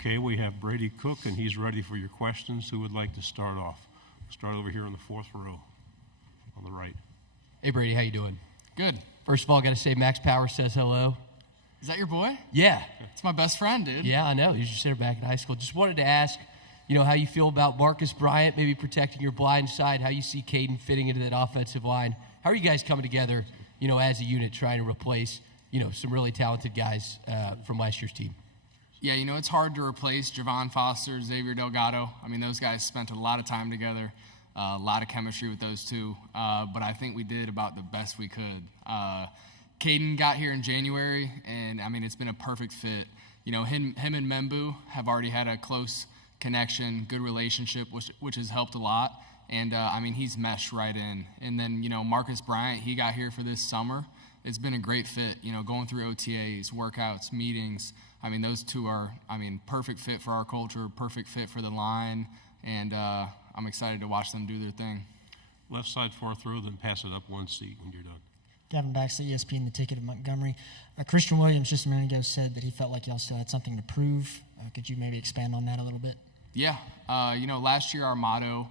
Okay, we have Brady Cook, and he's ready for your questions. Who would like to start off? We'll start over here on the fourth row on the right. Hey, Brady, how you doing? Good. First of all, got to say Max Power says hello. Is that your boy? Yeah. It's my best friend, dude. Yeah, I know. He was your center back in high school. Just wanted to ask, how you feel about Marcus Bryant maybe protecting your blind side, how you see Caden fitting into that offensive line. How are you guys coming together, as a unit trying to replace, some really talented guys from last year's team? Yeah, it's hard to replace Javon Foster, Xavier Delgado. I mean, those guys spent a lot of time together, a lot of chemistry with those two. But I think we did about the best we could. Caden got here in January, and, it's been a perfect fit. Him and Membu have already had a close connection, good relationship, which has helped a lot. And, he's meshed right in. And then, Marcus Bryant, he got here for this summer. It's been a great fit, going through OTAs, workouts, meetings. Those two are, perfect fit for our culture, perfect fit for the line. And I'm excited to watch them do their thing. Left side, fourth row, then pass it up one seat when you're done. Gavin Baxley, ESPN, the ticket of Montgomery. Christian Williams just a minute ago said that he felt like y'all still had something to prove. Could you maybe expand on that a little bit? Yeah. Last year our motto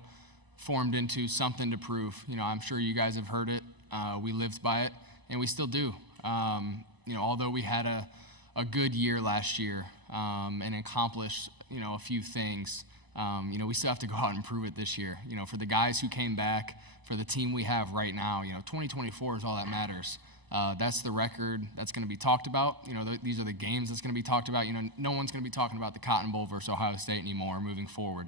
formed into something to prove. I'm sure you guys have heard it. We lived by it, and we still do. Although we had a good year last year and accomplished, a few things, we still have to go out and prove it this year. For the guys who came back, for the team we have right now, 2024 is all that matters. That's the record that's going to be talked about. These are the games that's going to be talked about. No one's going to be talking about the Cotton Bowl versus Ohio State anymore moving forward.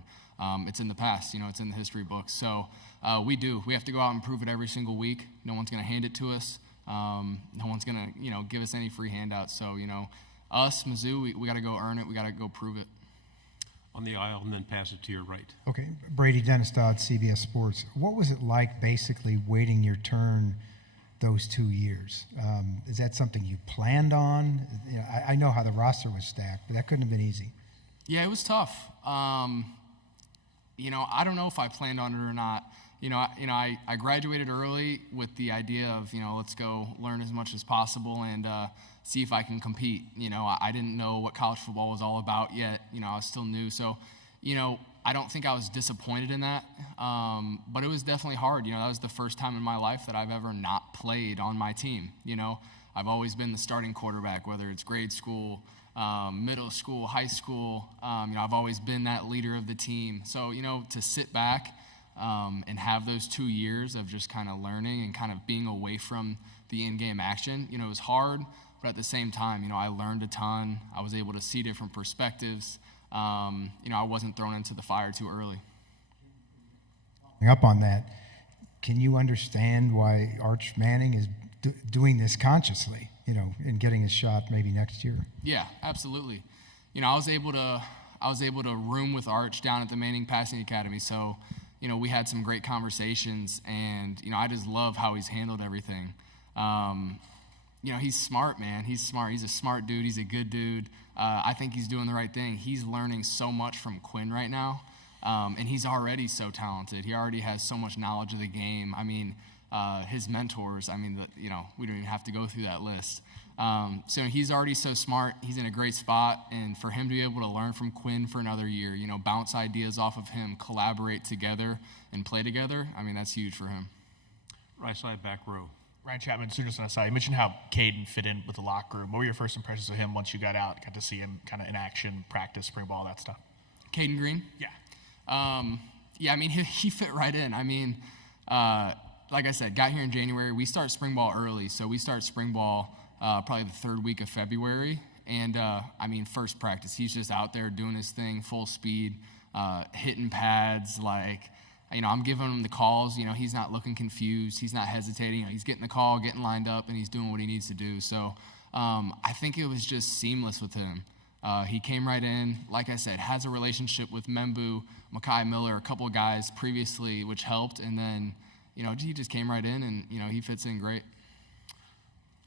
It's in the past. It's in the history books. So we do. We have to go out and prove it every single week. No one's going to hand it to us. No one's going to, give us any free handouts. So, us, Mizzou, we got to go earn it. We got to go prove it. On the aisle, and then pass it to your right. Okay, Brady, Dennis Dodd, CBS Sports. What was it like basically waiting your turn those 2 years? Is that something you planned on? I know how the roster was stacked, but that couldn't have been easy. Yeah, it was tough. I don't know if I planned on it or not. I graduated early with the idea of, let's go learn as much as possible and see if I can compete. I didn't know what college football was all about yet. I was still new. So, I don't think I was disappointed in that. But it was definitely hard. That was the first time in my life that I've ever not played on my team. I've always been the starting quarterback, whether it's grade school, middle school, high school. I've always been that leader of the team. So, to sit back and have those 2 years of just kind of learning and kind of being away from the in-game action, it was hard, but at the same time, I learned a ton. I was able to see different perspectives. I wasn't thrown into the fire too early. Up on that, can you understand why Arch Manning is doing this consciously, and getting his shot maybe next year? Yeah, absolutely. I was able to room with Arch down at the Manning Passing Academy, so we had some great conversations, and I just love how he's handled everything. He's smart, man. He's smart. He's a smart dude. He's a good dude. I think he's doing the right thing. He's learning so much from Quinn right now, and he's already so talented. He already has so much knowledge of the game. His mentors, we don't even have to go through that list. So he's already so smart. He's in a great spot, and for him to be able to learn from Quinn for another year, bounce ideas off of him, collaborate together, and play together, that's huge for him. Right side, back row. Ryan Chapman, Sooners on the side. You mentioned how Caden fit in with the locker room. What were your first impressions of him once you got out, got to see him kind of in action, practice, spring ball, that stuff? Caden Green? Yeah. He fit right in. Like I said, got here in January. We start spring ball early, so we start spring ball probably the third week of February. And, first practice, he's just out there doing his thing, full speed, hitting pads, I'm giving him the calls. He's not looking confused. He's not hesitating. He's getting the call, getting lined up, and he's doing what he needs to do. So I think it was just seamless with him. He came right in. Like I said, has a relationship with Membu, Makai Miller, a couple of guys previously, which helped. And then, he just came right in, and, he fits in great.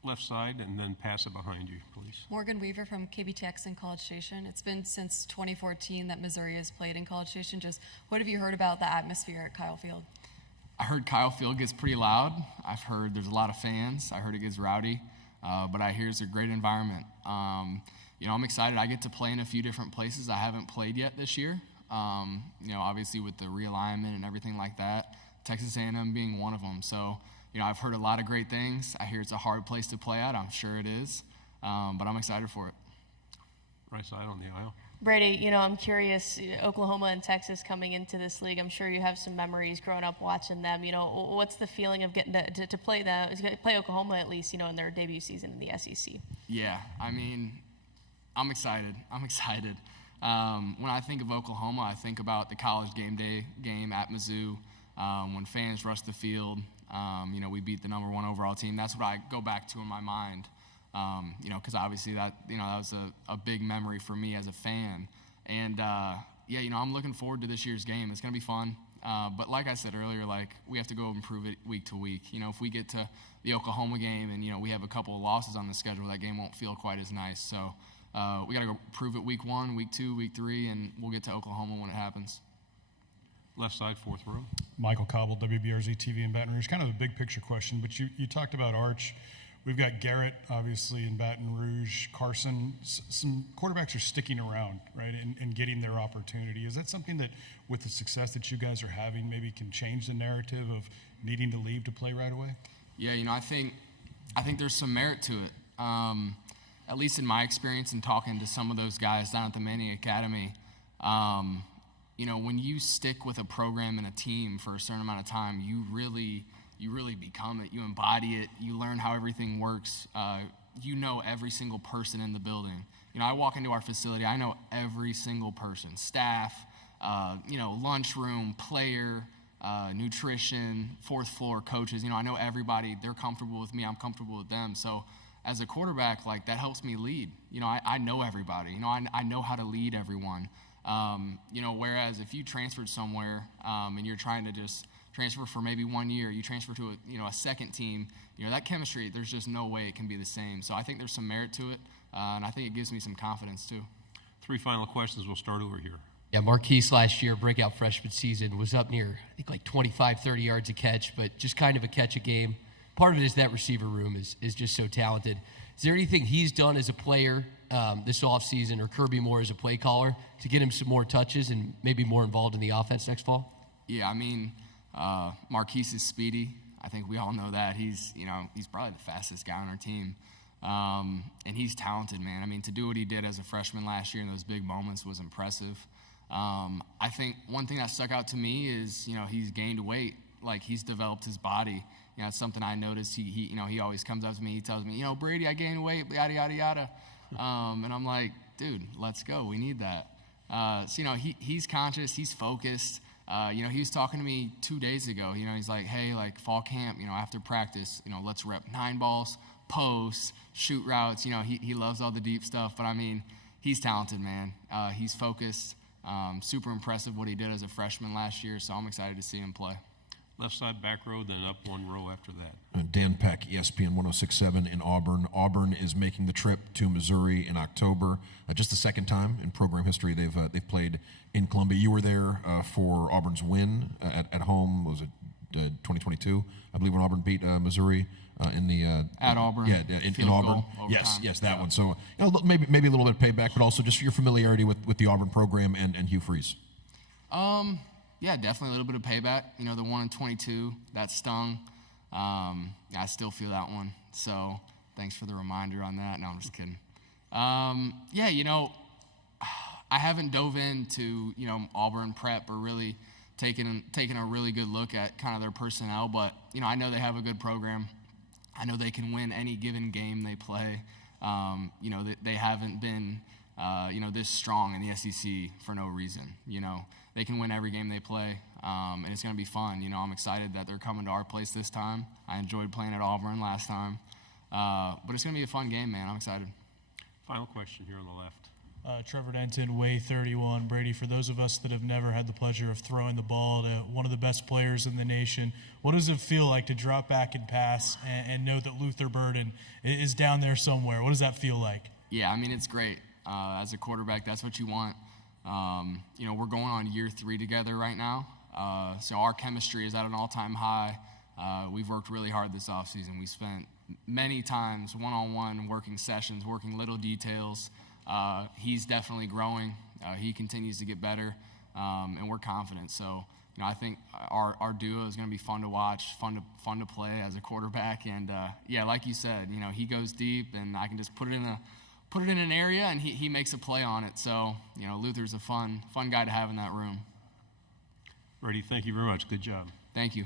Left side, and then pass it behind you, please. Morgan Weaver from KBTX in College Station. It's been since 2014 that Missouri has played in College Station. Just what have you heard about the atmosphere at Kyle Field? I heard Kyle Field gets pretty loud. I've heard there's a lot of fans. I heard it gets rowdy. but I hear it's a great environment. I'm excited. I get to play in a few different places I haven't played yet this year. Obviously with the realignment and everything like that, Texas A&M being one of them. So, I've heard a lot of great things. I hear it's a hard place to play at. I'm sure it is, but I'm excited for it. Right side on the aisle. Brady, I'm curious, Oklahoma and Texas coming into this league, I'm sure you have some memories growing up watching them. What's the feeling of getting to play them, play Oklahoma at least, in their debut season in the SEC? Yeah, I'm excited. When I think of Oklahoma, I think about the college game day game at Mizzou, when fans rush the field. We beat the number 1 overall team. That's what I go back to in my mind. Because obviously that was a big memory for me as a fan. And, I'm looking forward to this year's game. It's going to be fun. But like I said earlier, we have to go improve it week to week. If we get to the Oklahoma game and, we have a couple of losses on the schedule, that game won't feel quite as nice. So we got to go prove it week 1, week 2, week 3, and we'll get to Oklahoma when it happens. Left side, fourth row. Michael Cobble, WBRZ TV in Baton Rouge. Kind of a big picture question, but you talked about Arch. We've got Garrett, obviously, in Baton Rouge. Carson, some quarterbacks are sticking around, right, and getting their opportunity. Is that something that, with the success that you guys are having, maybe can change the narrative of needing to leave to play right away? Yeah, I think there's some merit to it. At least in my experience and talking to some of those guys down at the Manning Academy, when you stick with a program and a team for a certain amount of time, you really become it. You embody it. You learn how everything works. Every single person in the building. I walk into our facility. I know every single person, staff, lunchroom, player, nutrition, fourth floor coaches. I know everybody. They're comfortable with me. I'm comfortable with them. So as a quarterback, that helps me lead. I know everybody. I know how to lead everyone. Whereas if you transferred somewhere and you're trying to just transfer for maybe 1 year, you transfer to a second team, that chemistry, there's just no way it can be the same. So I think there's some merit to it, and I think it gives me some confidence too. 3 final questions. We'll start over here. Yeah, Marquise last year, breakout freshman season, was up near, I think, 25, 30 yards a catch, but just kind of a catch a game. Part of it is that receiver room is just so talented. Is there anything he's done as a player this offseason, or Kirby Moore as a play caller, to get him some more touches and maybe more involved in the offense next fall? Yeah, Marquise is speedy. I think we all know that. He's probably the fastest guy on our team. And he's talented, man. To do what he did as a freshman last year in those big moments was impressive. I think one thing that stuck out to me is, he's gained weight. He's developed his body. It's something I noticed. He always comes up to me. He tells me, Brady, I gained weight, yada, yada, yada. And I'm like, dude, let's go. We need that. He's conscious. He's focused. He was talking to me 2 days ago. He's like, hey, fall camp, after practice, let's rep 9 balls, posts, shoot routes. He loves all the deep stuff. But, he's talented, man. He's focused. Super impressive what he did as a freshman last year. So I'm excited to see him play. Left side, back row, then up 1 row after that. Dan Peck, ESPN 106.7 in Auburn. Auburn is making the trip to Missouri in October. Just the second time in program history they've played in Columbia. You were there for Auburn's win at home. Was it 2022? I believe when Auburn beat Missouri in the at Auburn. Yeah, in Auburn. Yes, that one. So maybe a little bit of payback, but also just your familiarity with the Auburn program and Hugh Freeze. Yeah, definitely a little bit of payback. The 1 in 22, that stung. I still feel that one. So thanks for the reminder on that. No, I'm just kidding. I haven't dove into, Auburn prep or really taken a really good look at kind of their personnel. But, I know they have a good program. I know they can win any given game they play. They haven't been, this strong in the SEC for no reason. They can win every game they play, and it's going to be fun. I'm excited that they're coming to our place this time. I enjoyed playing at Auburn last time. But it's going to be a fun game, man. I'm excited. Final question here on the left. Trevor Denton, Way 31. Brady, for those of us that have never had the pleasure of throwing the ball to one of the best players in the nation, what does it feel like to drop back and pass and know that Luther Burden is down there somewhere? What does that feel like? Yeah, it's great. As a quarterback, that's what you want. We're going on year 3 together right now. So our chemistry is at an all-time high. We've worked really hard this offseason. We spent many times, one-on-one, working sessions, working little details. He's definitely growing. He continues to get better, and we're confident. So, I think our duo is going to be fun to watch, fun to play as a quarterback. And yeah, like you said, he goes deep, and I can just put it in an area, and he makes a play on it. So, Luther's a fun guy to have in that room. Brady, thank you very much. Good job. Thank you.